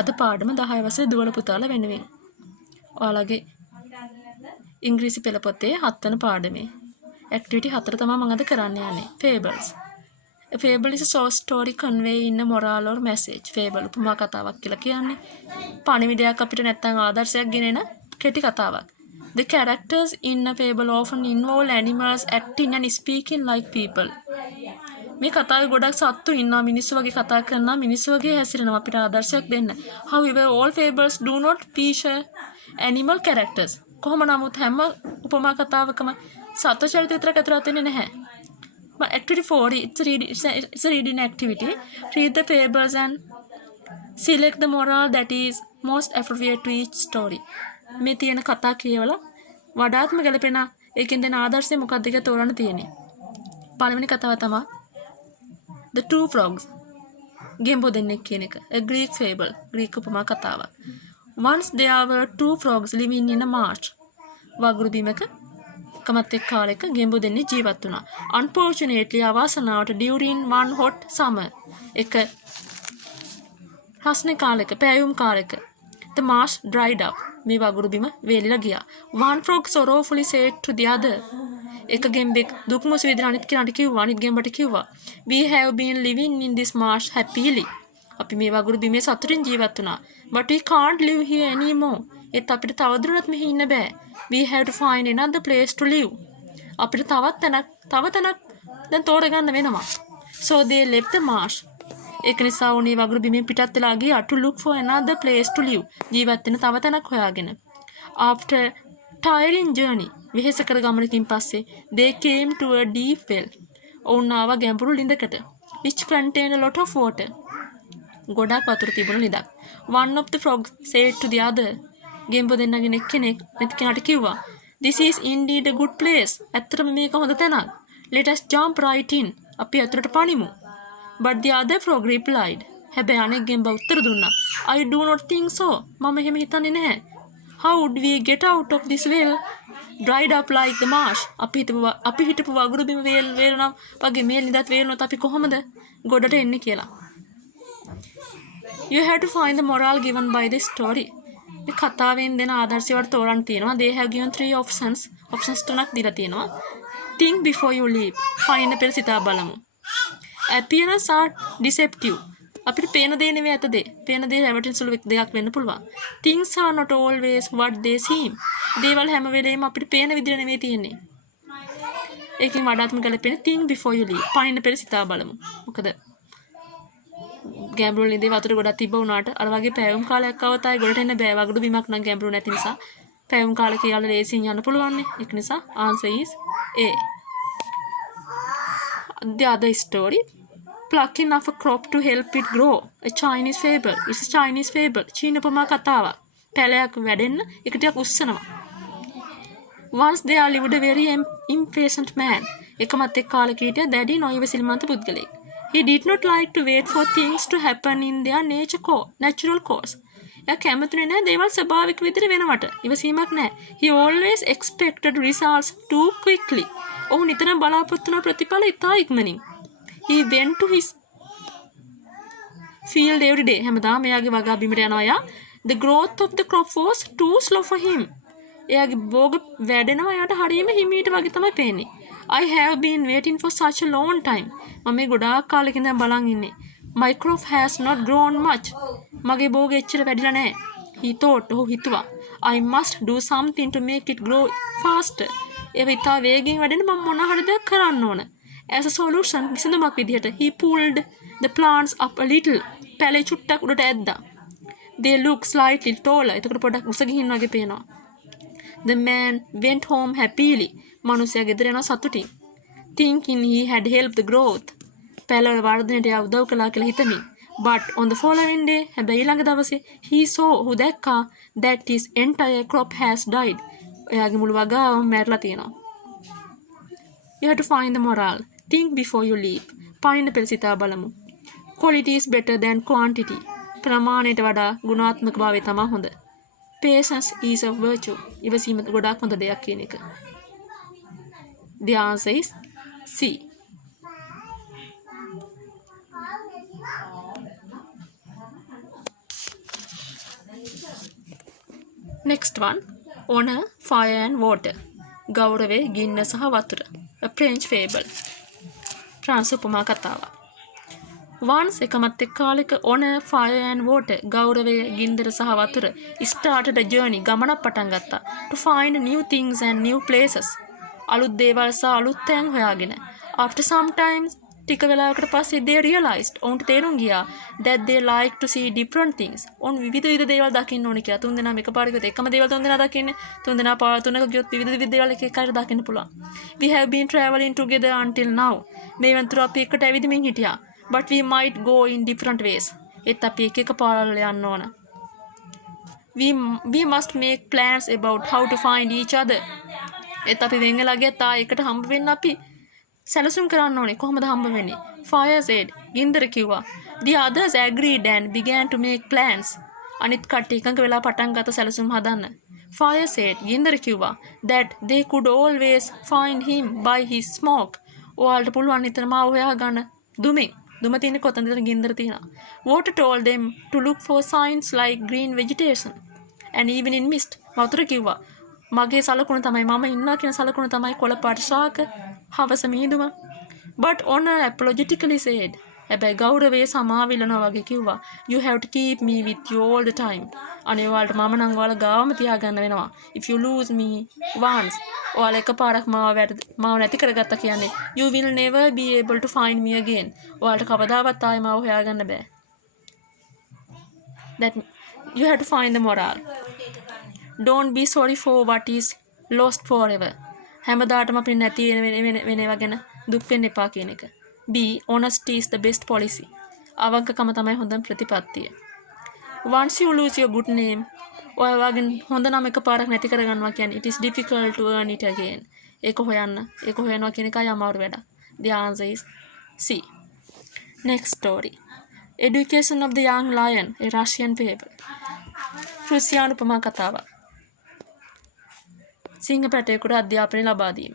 අද පාඩම 10 වසරේ දුවල පුතාලා වෙනුවෙන්. ඔයාලගේ ඉංග්‍රීසි පෙළ පොතේ 7 වෙනි පාඩමේ ඇක්ටිවිටි 4 තමයි මම අද කරන්න යන්නේ. fables. A fable is a short story conveying a moral or message. fable උපමා කතාවක් කියලා කියන්නේ පණිවිඩයක් අපිට නැත්නම් ආදර්ශයක් ගෙනෙන කෙටි කතාවක්. The characters in a fable often involve animals acting and speaking like people. මේ කතාවේ ගොඩක් සත්තු ඉන්නවා, මිනිස්සු වගේ කතා කරනවා, මිනිස්සු වගේ හැසිරෙනවා අපිට ආදර්ශයක් දෙන්න. However, all fables do not feature animal characters. කොහොම නමුත් හැම උපමා කතාවකම සත්ව චරිත විතරක් ඇතුළත් වෙන්නේ නැහැ. But activity 4, it's a reading activity. Read the fables and select the moral that is most appropriate to each story. මේ තියෙන කතා කියවලා වඩාත්ම ගැලපෙන එකෙන් දෙන ආදර්ශය මොකක්ද කියලා තෝරන්න තියෙන්නේ. පළවෙනි කතාව තමයි The Two Frogs. ගෙම්බෝ දෙන්නෙක් කියන එක. A Greek fable. ග්‍රීක උපමා කතාවක්. Once there were two frogs living in a marsh. වගුරු බිමක කමත් එක් කාලයක ගෙම්බෝ දෙන්නෙක් ජීවත් වුණා. Unfortunately, අවාසනාවට during one hot summer. එක රස්නේ කාලයක, පැයුම් කාලයක the marsh dried up. මේ වගුරු බිම වේලිලා ගියා. One frog sorrowfully said to the other. එක ගෙම්බෙක් දුක් මුසු විදිහට අනිත් කෙනාට කිව්වා, අනිත් ගෙම්බට කිව්වා, we have been living in this marsh happily. අපි මේ වගුරු බිමේ සතුටින් ජීවත් වුණා. But we can't live here anymore. ඒත් අපිට තවදුරටත් මෙහි ඉන්න බෑ. We have to find another place to live. අපිට තව තැනක් දැන් තෝරගන්න වෙනවා. So they left the marsh. ඒක නිසා උනේ වගුරු බිමෙන් පිටත් වෙලා ගියා to look for another place to live. ජීවත් වෙන තව තැනක් හොයාගෙන. After tiring journey, වෙහෙස කර ගමනකින් පස්සේ they came to a deep well. ඔවුන් ආවා ගැඹුරු ළිඳකට. which contained a lot of water. ගොඩක් වතුර තිබුණු ළිඳක්. One of the frogs said to the other. ගෙම්බෝ දෙන්නගෙන් එක්කෙනෙක් අනිත් කෙනාට කිව්වා, this is indeed a good place. ඇත්තටම මේක හොඳ තැනක්. Let us jump right in. අපි අතුරට පනිමු. But the other frog replied. හැබැයි අනෙක් ගෙම්බා උත්තර දුන්නා, I do not think so. මම එහෙම හිතන්නේ නැහැ. How would we get out of this well? Dried up like the marsh. අපි හිටපු වගුරු බිම වේලනවා වගේ මේ ළිඳත් වේලනොත් අපි කොහොමද ගොඩට එන්නේ කියලා. You have to find the moral given by this story. මේ කතාවෙන් දෙන ආදර්ශය වලට තෝරන්න තියෙනවා. They have given 3 options. Options 3ක් දීලා තියෙනවා. Think before you leap. පයින්න පෙර සිතා බලමු. Appearance are deceptive. අපිට පේන දේ නෙවෙයි ඇත දේ. පේන දේ රැවටෙන සුළු දෙයක් වෙන්න පුළුවන්. Things are not always what they seem. දේවල් හැම වෙලේම අපිට පේන විදිහට නෙවෙයි තියෙන්නේ. ඒකෙන් වඩාත්ම ගැලපෙන think before you leap. පයින්න පෙර සිතා බලමු. මොකද ගැඹුරු ළිඳේ වතුර ගොඩක් තිබ්බ වුණාට අර වගේ පැයුම් කාලයක් આવත ආයි ගොඩට එන්න බෑ. වගුරු බිමක් නම් ගැඹුරු නැති නිසා පැයුම් කාලේ කියලා ලේසියෙන් යන්න පුළුවන් නේ. ඒක නිසා answer is A. The other story, plucking of a crop to help it grow. A Chinese fable. It's a Chinese fable. චීන උපමා කතාවක්. පැලයක් වැඩෙන්න ඒක ටිකක් උස්සනවා. Once there lived a very impatient man. එකමත් එක් කාලෙක හිටිය දැඩි නොඉවසිලිමත් පුද්ගලයෙක්. He did not like to wait for things to happen in their natural course. එයා කැමතිනේ නැහැ දේවල් ස්වභාවික විදිහට වෙනවට. ඉවසීමක් නැහැ. He always expected results too quickly. ඔහු නිතරම බලාපොරොත්තු වන ප්‍රතිඵල ඉතා ඉක්මනින්. He went to his field every day. හැමදාම එයාගේ වගා බිමට යනවා එයා. The growth of the crop was too slow for him. එයාගේ භෝග වැඩෙනවා එයාට හරියම හිමීට වගේ තමයි පේන්නේ. I have been waiting for such a long time. මම මේ ගොඩාක් කාලෙක ඉඳන් බලන් ඉන්නේ. My crop has not grown much. මගේ භෝග එච්චර වැඩිලා නැහැ. He thought. ඔහු හිතුවා. I must do something to make it grow faster. ඒ විතා වේගෙන් වැඩෙන්න මම මොන හරි දෙයක් කරන්න ඕන. As a solution, විසඳුමක් විදිහට he pulled the plants up a little. පැලේ චුට්ටක් උඩට ඇද්දා. They look slightly taller. එතකොට පොඩක් උස ගිහින් වගේ පේනවා. The man went home happily. මනුස්සයා ගෙදර යනවා සතුටින්. Thinking he had helped the growth. පැලවල වර්ධනයට උදව් කළා කියලා හිතමින්. But on the following day, හැබැයි ඊළඟ දවසේ he saw who දැක්කා that his entire crop has died. එයාගේ මුළු වගාවම මැරලා තියෙනවා. You have to find the moral. Think before you leap. පයින්න පෙර සිතා බලමු. Quality is better than quantity. ප්‍රමාණයට වඩා ගුණාත්මක භාවය තමයි හොඳ. Patience is a virtue. ඉවසීම ගොඩාක් හොඳ දෙයක් කියන එක. The answer is C. Next one. Honor, fire and water. ගෞරවය, ගින්න සහ වතුර. A French fable. ප්‍රංශ උපමා කතාවක්. Once එකමත් එක් කාලෙක honor, fire and water ගෞරවය, ගින්දර සහ වතුර started a journey ගමනක් පටන් ගත්තා to find new things and new places. අලුත් දේවල් සහ අලුත් තැන් හොයාගෙන. After some time ටික වෙලාවකට පස්සේ they realized ඔවුන්ට තේරුම් ගියා that they like to see different things. ඔවුන් විවිධ විවිධ දේවල් දකින්න ඕනේ කියලා. තුන්දෙනාම එකපාරට එකම දේවල් තුන්දෙනා දකින්නේ. තුන්දෙනා පාර තුනක ගියොත් විවිධ විවිධ දේවල් එක එකකට දකින්න පුළුවන්. We have been traveling together until now. මේ වන්තර අපි එකට ඇවිදින්මින් හිටියා. But we might go in different ways. ඒත් අපි එක එක පාරවල් යන්න ඕන. We must make plans about how to find each other. ඒත් අපි වෙන් වෙලා ගියත් එකට හම්බ වෙන්න අපි සැලසුම් කරන්න ඕනේ කොහොමද හම්බ වෙන්නේ. Fire said, ගින්දර කිව්වා. The others agreed and began to make plans. අනිත් කට්ටිය එකඟ වෙලා පටන් ගත්ත සැලසුම් හදන්න. Fire said, ගින්දර කිව්වා that they could always find him by his smoke. ඔයාලට පුළුවන් නිතරම හොයාගන්න දුමින්. දුම තියෙන්නේ කොතනද ගින්දර තියෙනවා. Water told them to look for signs like green vegetation and even in mist. වතුර කිව්වා මගේ සලකුණ තමයි මම ඉන්නවා කියන සලකුණ තමයි කොළ පාට ශාක හවස මීදුම. But honor apologetically said, හැබැයි ගෞරවයේ සමාවිලනවා වගේ කිව්වා you have to keep me with you all the time. අනේ ඔයාලට මම නම් ඔයාලා ගාවම තියාගන්න වෙනවා. If you lose me once, ඔයාලා එකපාරක් මාව නැති කරගත්තා කියන්නේ you will never be able to find me again. ඔයාලට කවදාවත් ආයෙ මාව හොයාගන්න බෑ. That you have to find the moral. Don't be sorry for what is lost forever. හැමදාටම අපිට නැති වෙනවා ගැන දුක් වෙන්න එපා කියන එක. B. Honesty is the best policy. අවංකකම තමයි හොඳම ප්‍රතිපත්තිය. Once you lose your good name, ඔය වගේ හොඳ නම එකපාරක් නැති කරගන්නවා කියන්නේ it is difficult to earn it again. ඒක හොයනවා කියන එකයි අමාරු වැඩක්. The answer is C. Next story. Education of the Young Lion, a Russian fable. රුසියානු උපමා කතාවක්. සිංහ පැටයෙකුට අධ්‍යාපනය ලබා දීම.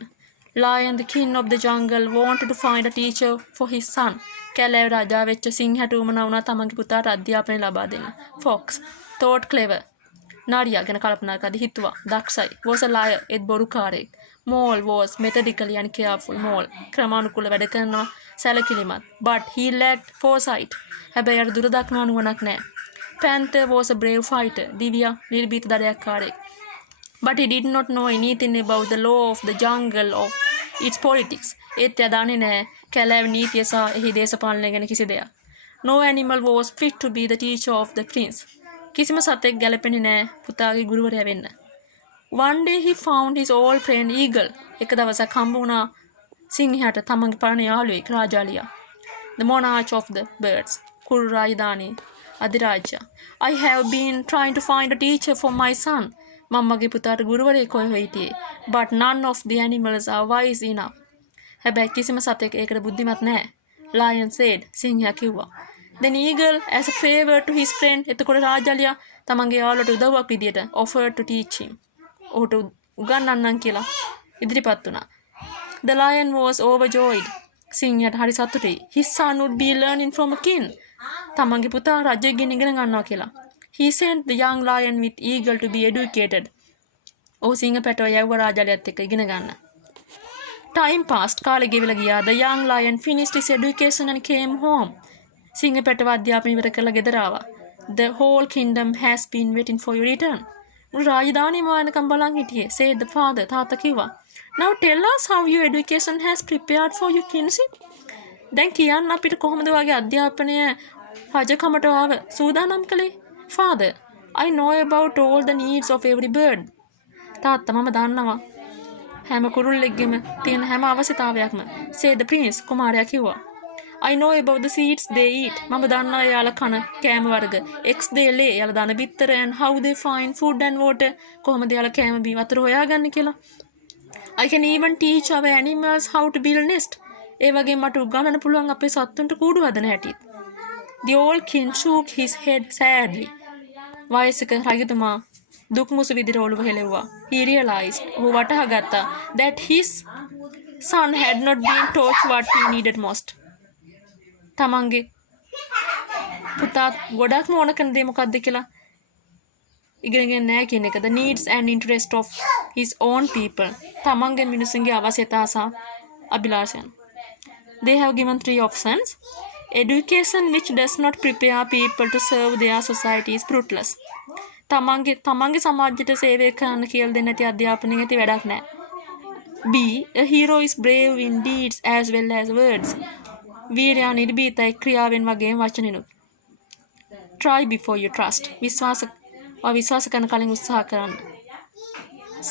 Lion, the king of the jungle, wanted to find a teacher for his son. කැලෑව රජා වෙච්ච සිංහට උමනා වුණා තමන්ගේ පුතාට අධ්‍යාපනය ලබා දෙන්න. Fox thought clever. නාරියා ගැන කල්පනා කරද්දී හිතුවා දක්ෂයි. Was a liar, ඒත් බොරුකාරයෙක්. Mole was methodically and careful. Mole ක්‍රමානුකූල වැඩ කරනවා සැලකිලිමත්. But he lacked foresight. හැබැයි අර දුර දක්නා නුවණක් නැහැ. Panther was a brave fighter. දිව්‍යා නිර්භීත දඩයක්කාරයෙක්. But he did not know anything about the law of the jungle or its politics. ඒත් එයා දන්නේ නැහැ කැලෑව නීතිය සහ එහි දේශපාලනය ගැන කිසි දෙයක්. No animal was fit to be the teacher of the prince. කිසිම සතෙක් ගැලපෙන්නේ නැහැ පුතාගේ ගුරුවරයා වෙන්න. One day he found his old friend eagle. එක දවසක් හම්බ වුණා සිංහයාට තමන්ගේ පරණ යාළුවෙක් රාජාලියා. The monarch of the birds. කුරු රාජධානී අධිරාජ්‍ය. I have been trying to find a teacher for my son. මම මගේ පුතාට ගුරුවරයෙක් හොය හිටියේ. But none of the animals are wise enough. හැබැයි කිසිම සතෙක් ඒකට බුද්ධිමත් නැහැ. Lion said, සිංහයා කිව්වා. Then eagle as a favor to his friend, එතකොට රාජාලියා තමන්ගේ යාළුවට උදව්වක් විදියට offered to teach him. ඔහුට උගන්වන්නම් කියලා ඉදිරිපත් වුණා. The lion was overjoyed. සිංහයාට හරි සතුටුයි. His son would be learning from a king. තමන්ගේ පුතා රජෙක්ගෙන් ඉගෙන ගන්නවා කියලා. He sent the young lion with eagle to be educated. ඔහු සිංහ පැටව යවුව රාජාලියත් එක්ක ඉගෙන ගන්න. Time passed. කාලෙ ගෙවිලා ගියා. The young lion finished his education and came home. සිංහ පැටව අධ්‍යාපනය ඉවර කරලා ගෙදර ආවා. The whole kingdom has been waiting for your return. මුළු රාජධානියම වෙනකම් බලන් හිටියේ. Said the father. තාත්තා කිව්වා. Now tell us how your education has prepared for your kingship. දැන් කියන්න අපිට කොහොමද වගේ අධ්‍යාපනය රජකමට ආව සූදානම් කළේ? Father, I know about all the needs of every bird. තාත්තා මම දන්නවා හැම කුරුල්ලෙක්ගෙම තියෙන හැම අවශ්‍යතාවයක්ම. Said the prince. කුමාරයා කිව්වා. I know about the seeds they eat. මම දන්නවා එයාලා කන කෑම වර්ග. Eggs they lay. එයාලා දාන බිත්තර and how they find food and water. කොහොමද එයාලා කෑම බී වතුර හොයාගන්නේ කියලා. I can even teach our animals how to build nest. ඒ වගේ මට උගන්වන්න පුළුවන් අපේ සත්තුන්ට කූඩු හදන හැටි. The old king shook his head sadly. වයසක රජතුමා දුක් මුසු විදිහට ඔළුව හෙලෙව්වා. He realized, ඔහු වටහා ගත්තා that his son had not been taught what he needed most. තමන්ගේ පුතා ගොඩක්ම ඕන කරන දේ මොකක්ද කියලා ඉගෙනගෙන නැහැ කියන එක. The needs and interest of his own people. තමන්ගේ මිනිසුන්ගේ අවශ්‍යතා සහ අභිලාෂයන්. They have given 3 options. Education which does not prepare people to serve their society is fruitless. තමන්ගේ සමාජයට සේවය කරන්න කියලා දෙන්නේ නැති අධ්‍යාපනයෙන් ඇති වැඩක් නැහැ. B. A hero is brave in deeds as well as words. වීරයා නිර්භීතයි ක්‍රියාවෙන් වගේම වචනෙනුත්. Try before you trust. විශ්වාස කරන කලින් උත්සාහ කරන්න. C.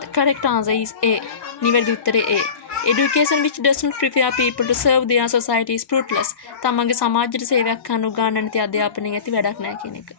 The correct answer is A. නිවැරදි උත්තරේ A. Education which does not prepare people to serve their society is fruitless. තමන්ගේ සමාජයට සේවයක් කරන්න උගන්වන්න නැති අධ්‍යාපනයෙන් ඇති වැඩක් නැහැ කියන එක.